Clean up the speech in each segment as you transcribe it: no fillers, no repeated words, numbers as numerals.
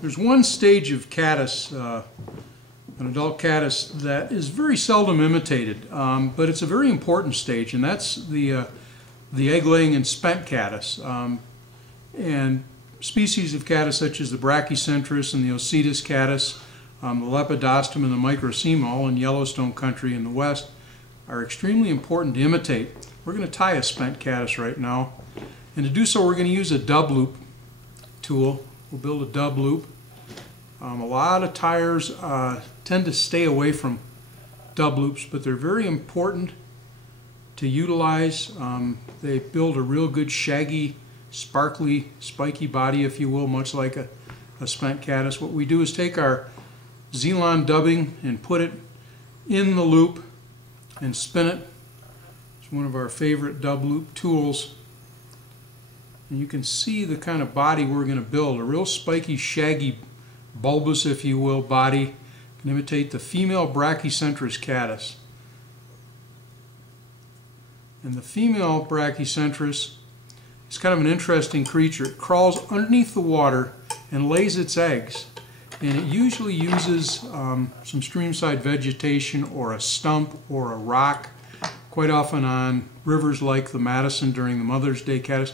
There's one stage of caddis, an adult caddis, that is very seldom imitated, but it's a very important stage, and that's the egg-laying and spent caddis. And species of caddis such as the Brachycentrus and the Ocetus caddis, the Lepidostum and the Microcema, all in Yellowstone country in the west, are extremely important to imitate. We're going to tie a spent caddis right now, and to do so we're going to use a dub loop tool. We'll build a dub loop. A lot of tyers tend to stay away from dub loops, but they're very important to utilize. They build a real good shaggy, sparkly, spiky body, if you will, much like a spent caddis. What we do is take our Zelon dubbing and put it in the loop and spin it. It's one of our favorite dub loop tools. And you can see the kind of body we're going to build, a real spiky, shaggy, bulbous, if you will, body. Can imitate the female Brachycentrus caddis. And the female Brachycentrus is kind of an interesting creature. It crawls underneath the water and lays its eggs. And it usually uses some streamside vegetation or a stump or a rock, quite often on rivers like the Madison during the Mother's Day caddis.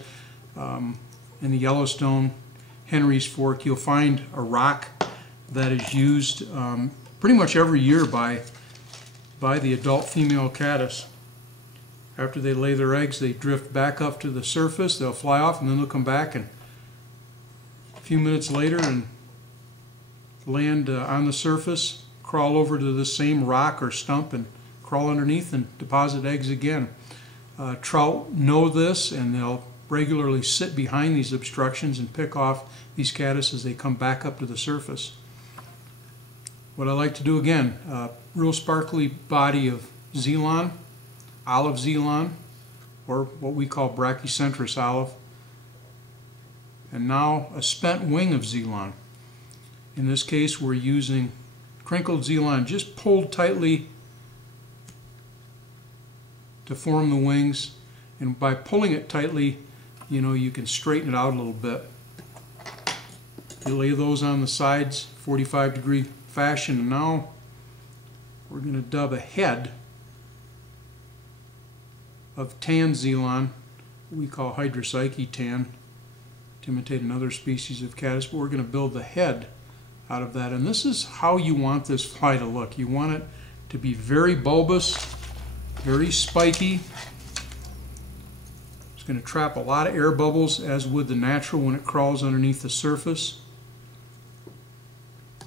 In the Yellowstone, Henry's Fork, you'll find a rock that is used pretty much every year by the adult female caddis. After they lay their eggs, they drift back up to the surface, they'll fly off, and then they'll come back and a few minutes later and land on the surface, crawl over to the same rock or stump and crawl underneath and deposit eggs again. Trout know this, and they'll regularly sit behind these obstructions and pick off these caddis as they come back up to the surface. What I like to do again, real sparkly body of Zelon, olive Zelon, or what we call Brachycentrus olive, and now a spent wing of Zelon. In this case we're using crinkled Zelon just pulled tightly to form the wings, and by pulling it tightly, you know, you can straighten it out a little bit. You lay those on the sides, 45-degree fashion, and now we're going to dub a head of tan Zelon, we call Hydropsyche tan, to imitate another species of caddis, but we're going to build the head out of that. And this is how you want this fly to look. You want it to be very bulbous, very spiky. It's going to trap a lot of air bubbles, as would the natural when it crawls underneath the surface.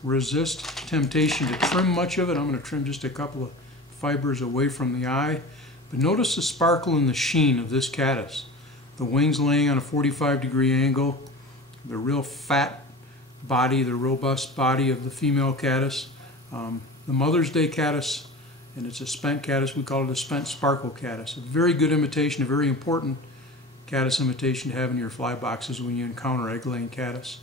Resist temptation to trim much of it. I'm going to trim just a couple of fibers away from the eye. But notice the sparkle and the sheen of this caddis. The wings laying on a 45-degree angle, the real fat body, the robust body of the female caddis. The Mother's Day caddis, and it's a spent caddis, we call it a spent sparkle caddis. A very good imitation, a very important caddis imitation to have in your fly boxes when you encounter egg-laying caddis.